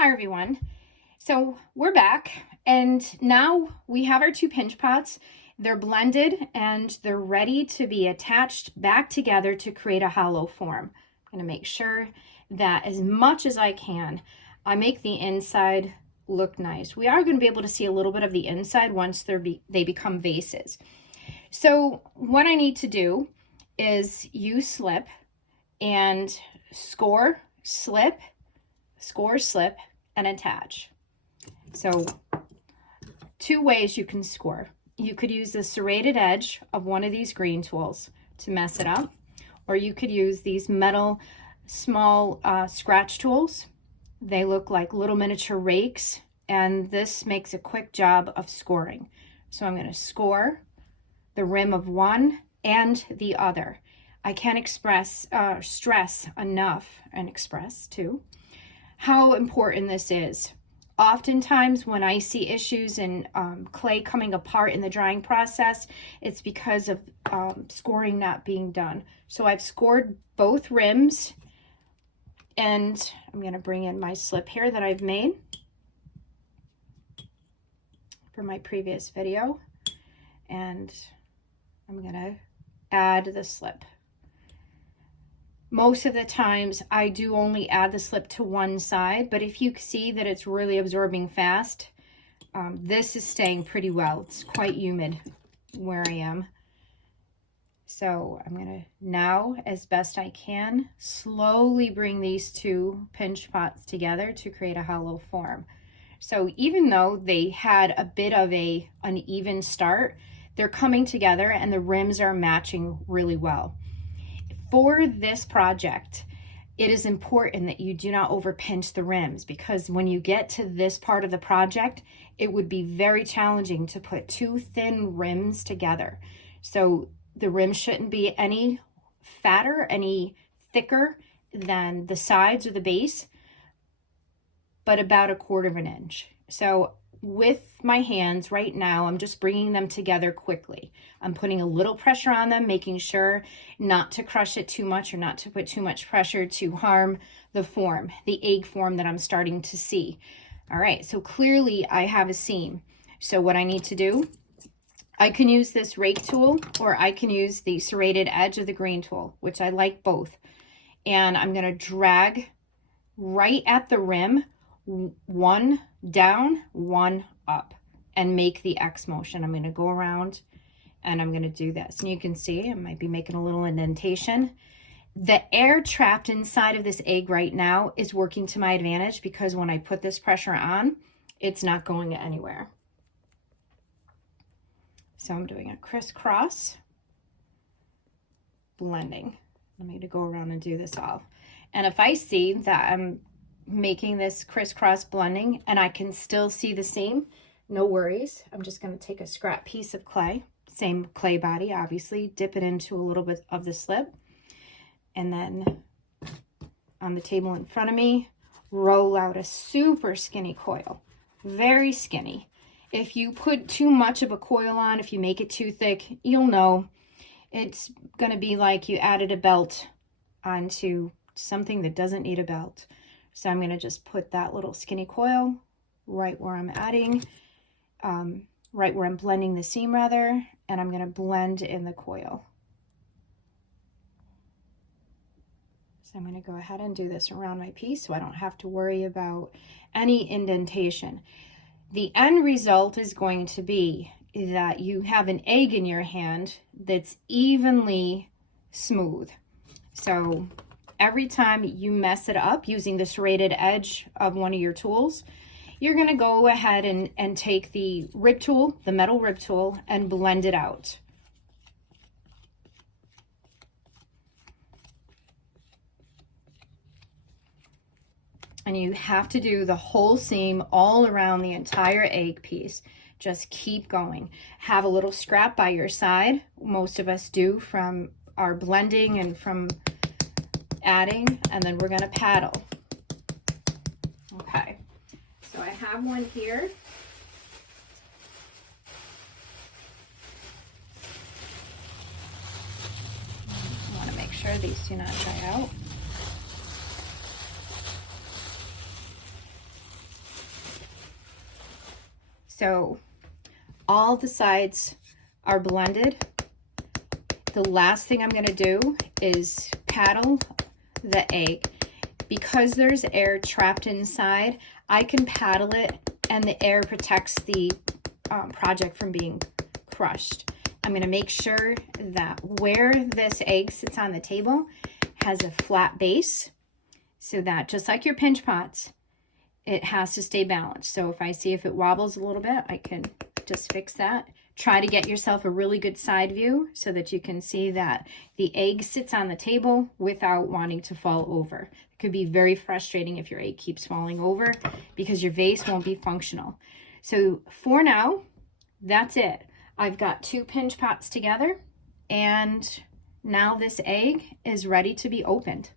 Hi everyone. So we're back and now we have our two pinch pots. They're blended and they're ready to be attached back together to create a hollow form. I'm going to make sure that as much as I can, I make the inside look nice. We are going to be able to see a little bit of the inside once they become vases. So what I need to do is use slip and score, slip, and attach. So two ways you can score. You could use the serrated edge of one of these green tools to mess it up, or you could use these metal small scratch tools. They look like little miniature rakes, and this makes a quick job of scoring. So I'm going to score the rim of one and the other. I can't stress enough, and express too, how important this is. Oftentimes when I see issues in clay coming apart in the drying process, it's because of scoring not being done. So I've scored both rims, and I'm going to bring in my slip here that I've made for my previous video, and I'm going to add the slip. Most of the times I do only add the slip to one side, but if you see that it's really absorbing fast, this is staying pretty well. It's quite humid where I am. So I'm going to now, as best I can, slowly bring these two pinch pots together to create a hollow form. So even though they had a bit of an uneven start, they're coming together and the rims are matching really well. For this project, it is important that you do not overpinch the rims, because when you get to this part of the project, it would be very challenging to put two thin rims together. So the rim shouldn't be any fatter, any thicker than the sides or the base, but about 1/4 inch. So with my hands right now, I'm just bringing them together quickly. I'm putting a little pressure on them, making sure not to crush it too much or not to put too much pressure to harm the form, the egg form that I'm starting to see. All right, so clearly I have a seam. So what I need to do, I can use this rake tool, or I can use the serrated edge of the green tool, which I like both. And I'm going to drag right at the rim, one down, one up, and make the X motion. I'm going to go around and I'm going to do this. And you can see I might be making a little indentation. The air trapped inside of this egg right now is working to my advantage, because when I put this pressure on, it's not going anywhere. So I'm doing a crisscross blending. Let me go around and do this all. And if I see that I'm making this crisscross blending and I can still see the seam, no worries. I'm just going to take a scrap piece of clay, same clay body, obviously, dip it into a little bit of the slip, and then on the table in front of me, roll out a super skinny coil, very skinny. If you put too much of a coil on, if you make it too thick, you'll know it's going to be like you added a belt onto something that doesn't need a belt. So I'm going to just put that little skinny coil right where I'm adding, right where I'm blending the seam rather, and I'm going to blend in the coil. So I'm going to go ahead and do this around my piece so I don't have to worry about any indentation. The end result is going to be that you have an egg in your hand that's evenly smooth. So every time you mess it up using the serrated edge of one of your tools, you're going to go ahead and take the rib tool, the metal rib tool, and blend it out. And you have to do the whole seam all around the entire egg piece. Just keep going. Have a little scrap by your side. Most of us do from our blending and from adding, and then we're going to paddle. Okay, so I have one here. I want to make sure these do not dry out. So all the sides are blended. The last thing I'm going to do is paddle the egg. Because there's air trapped inside, I can paddle it and the air protects the project from being crushed. I'm going to make sure that where this egg sits on the table has a flat base, so that just like your pinch pots, it has to stay balanced. So if I see if it wobbles a little bit, I can just fix that. Try to get yourself a really good side view so that you can see that the egg sits on the table without wanting to fall over. It could be very frustrating if your egg keeps falling over because your vase won't be functional. So for now, that's it. I've got 2 pinch pots together, and now this egg is ready to be opened.